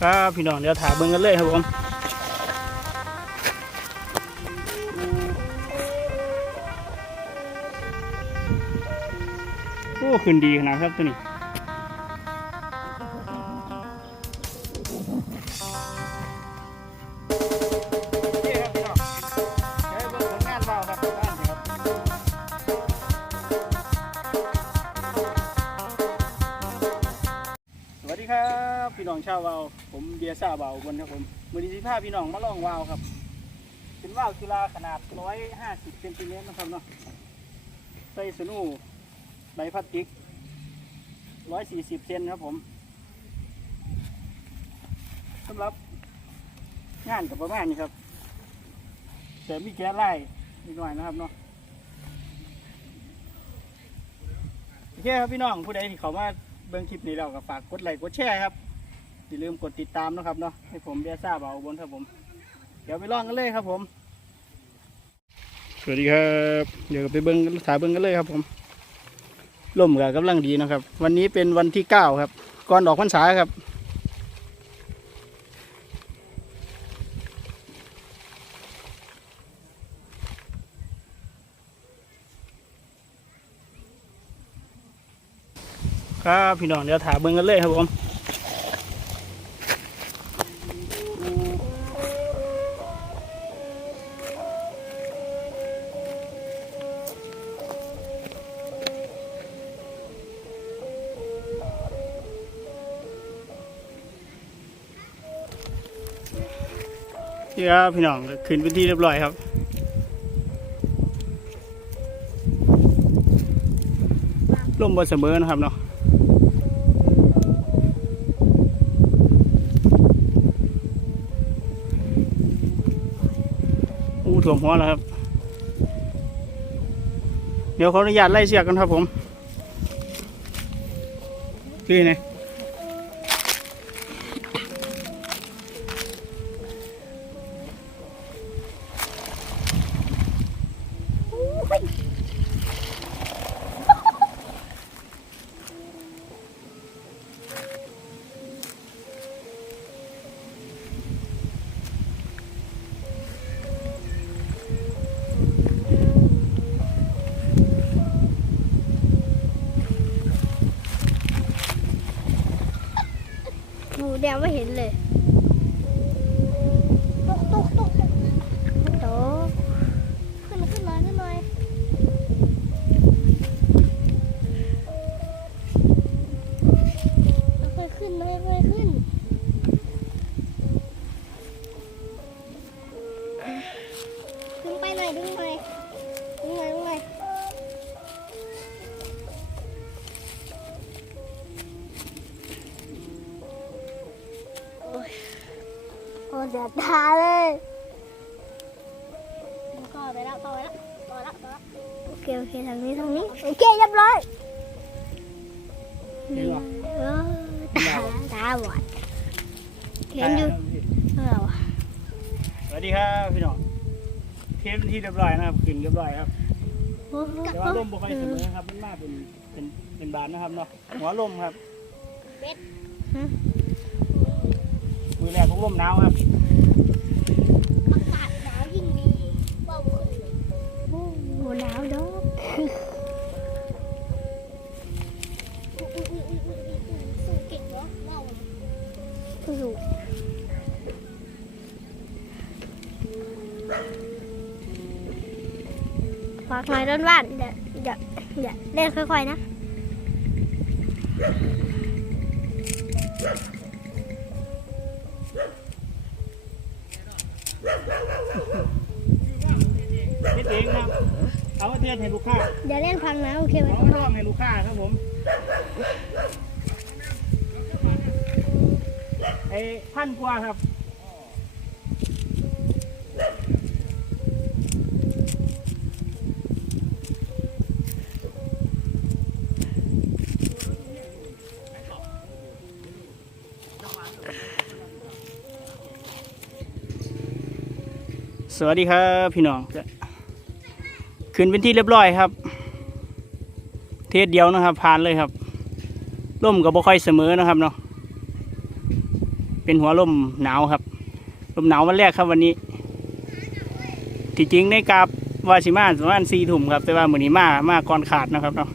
ครับพี่น้องเดี๋ยวถามเบิ้งกันเลยครับผมโอ้ขึ้นดีขนาดครับตัวนี้ น้องชาววาวผมเบียร์ซาเบาบนครับผมมือดีที่ผ้าพี่น้องมาลองวาวครับ เป็นวาวจุฬาขนาด 150เซนติเมตรนะครับเนาะใส่สนูใบพลาสติก 140 เซนครับผมสำหรับงานกับประมาณนี้ครับแต่มีแก๊สไล่นิดหน่อยนะครับเนาะโอเคครับพี่น้องผู้ใดที่เขามาเบิ่งคลิปนี้แล้วก็ฝากกดไลค์กดแชร์ครับ อย่าลืมกดติดตามนะครับเนาะให้ผมเบียร์ซาบาอุบนครับผม เดี๋ยวไปลองกันเลยครับผม สวัสดีครับเดี๋ยวไปเบิ้งสายเบิ้งกันเลยครับผมลมกับกำลังดีนะครับ วันนี้เป็นวันที่เก้าครับ ก่อนออกพรรษาครับครับพี่น้องเดี๋ยวถ่ามเบิ้งกันเลยครับผม นี่ครับพี่น้องขึ้นพื้นที่เรียบร้อยครับลมบนเสมอนะครับเนาะอู้ถ่วมหัวแล้วครับ เดี๋ยวขออนุญาตไล่เชือกกันครับผมคือไง หนูเดียวไม่เห็นเลย ดือดตาเลยก็ไปแล้วก็ไปแล้วก็ไปแล้วก็ไปแล้วโอเคโอเคทางนี้ทางนี้โอเคเรียบร้อยเห็นหรอเออตาตาบอดเห็นอยู่เออว่ะสวัสดีครับพี่น้องเทปที่เรียบร้อยนะครับขึ้นเรียบร้อยครับโอ้โหแต่ว่าลมบ่ค่อยเสมอครับมันมาเป็นเป็นเป็นบานนะครับเนาะหัวลมครับฮะมือ แรกของลมหนาวครับอากาศหนาวยิ่งดีเบาขึ้นเลยโอ้โหหนาวดอกสู้เก่งเนาะเบาสู้ฝากหน่อยด้านบ้านเดี๋ยวเดี๋ยวเดี๋ยวเล่นค่อยๆนะ เฮ็ดเองนะครับเอามาเทศให้ลูกค้าเดี๋ยวเล่นพังนะโอเคไหมเอามาลองให้ลูกค้าครับผมไอ้พันกว่าครับ สวัสดีครับพี่น้องขึ้นเป็นที่เรียบร้อยครับ เทศเดียวนะครับ ผ่านเลยครับร่มกับบ่ค่อยเสมอนะครับเนาะเป็นหัวลมหนาวครับลมหนาววันแรกครับวันนี้ ที่จริงในกาบวาชิมาประมาณสี่ถุ่มครับ แต่ว่ามือนี้มามาก่อนขาดนะครับเนาะ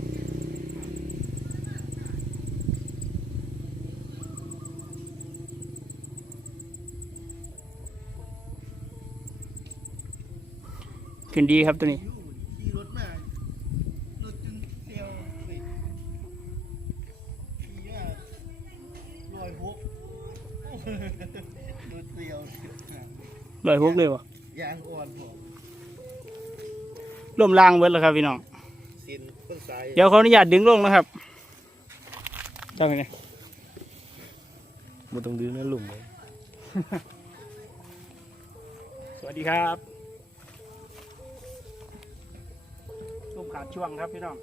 ขึ้นดีครับตัวนี้ขี่รถมารถจนเซลล์นี่ขี่ว่าลอยพุกรถเซลล์ลอยพวกเลยวะยางอ่อนผมลมล่างเบิดแล้วครับพี่น้องสินต้นสายเดี๋ยวเขาอนุญาตดึงลงนะครับจำไงมันต้องดึงนะลุงเลยสวัสดีครับ ขาดช่วงครับพี่น้อง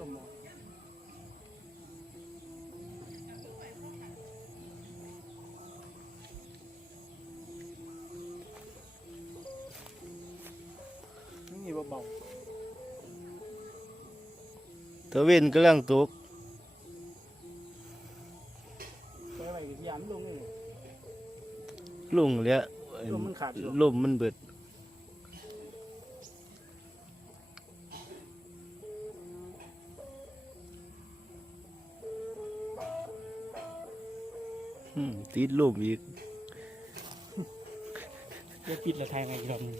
ลมบ่นี่เบาตะเวนกำลังตกๆไปไว้กับยามลงนี่ลุงแล้วลมมันขาดช่วง ลมมันเบิด ติดลมอีกเดี๋ยวปิดแล้วทายไงอีกรอบหนึง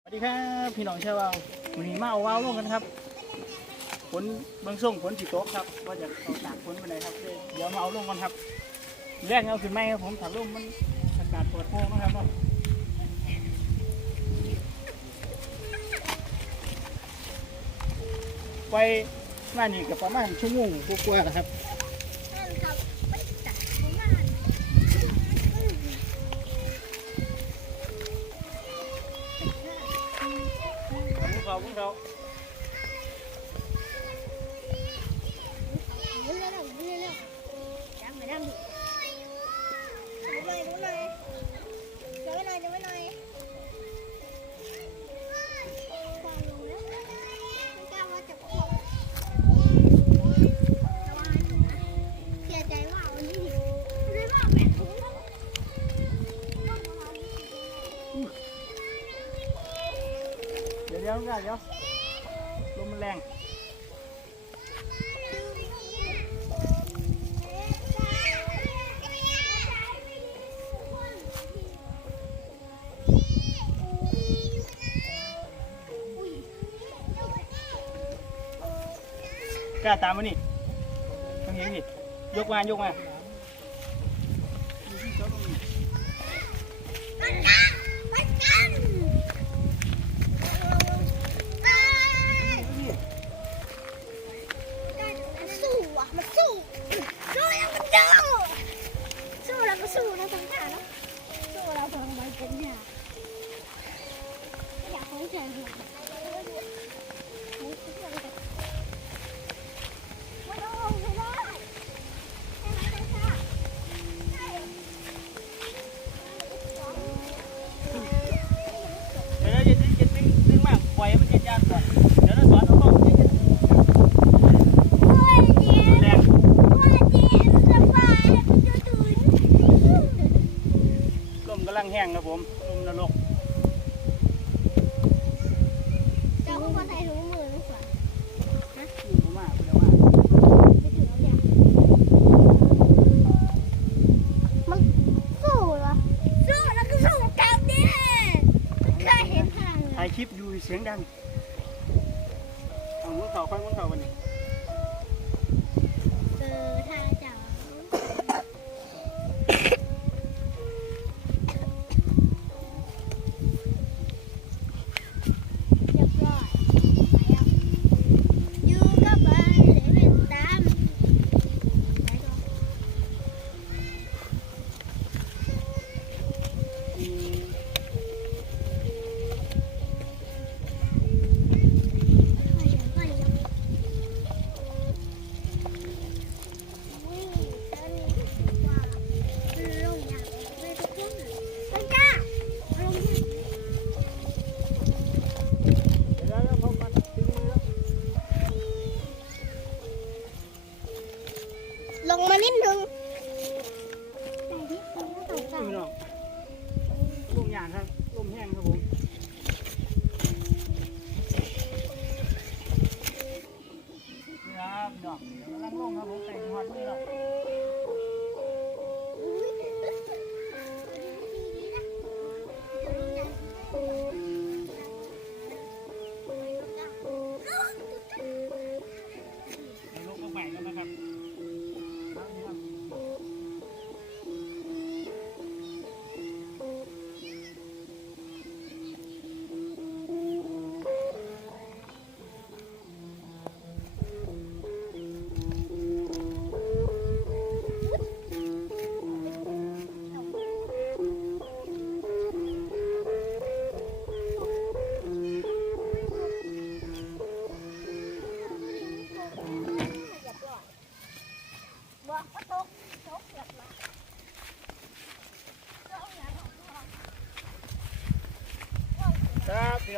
สวัสดีครับ พี่น้องชาวเราวันนี้มาเอาว้าวลงกันครับฝนเบางส่งฝนสิตกครับว่าจะเอาตากฝนไปไหนครับ เดี๋ยวมาเอาลงกันครับแรกเอาขึ้นไม่ครับผมถังลมมันอากาศเปิดโปร่งนะครับเนาไป มานี่กับประมาณชั่วโมงกว่าๆนะครับนั่นครับไปจัดของงานขอบคุณเขาขอบ เดี๋ยวเดี๋ยวลมมันแรงกล้าตามมานี่ต้องเห็นนี่ยกมายกมา เสียงดัง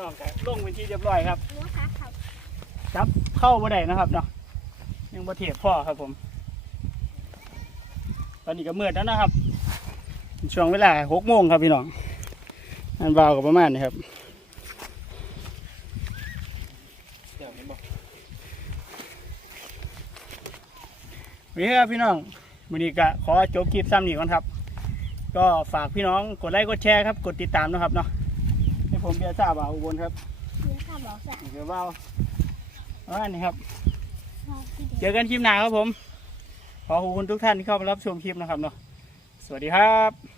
น้องครับลงเป็นที่เรียบร้อยครับหัวขาเขาจับเข้าบ่ได้นะครับเนาะยังบ่เทียบพ่อครับผม ตอนนี้ก็มืดแล้วนะครับ ช่วงเวลาหกโมงครับพี่น้องอันวาวกับประมาณนี้ครับนี่ครับพี่น้องวันนี้ก็ขอจบคลิปซ้ำนี้ก่อนครับ ก็ฝากพี่น้องกดไลค์กดแชร์ครับ กดติดตามนะครับเนาะให้ ผมเบียร์ทราบว่าอุบลครับหัวขาบอกสั่งเดี๋ยวว่าวประมาณนี้ครับ เราที่เจอกันคลิปหน้าครับผม ขอขอบคุณทุกท่านที่เข้ามารับชมคลิปนะครับเนาะ สวัสดีครับ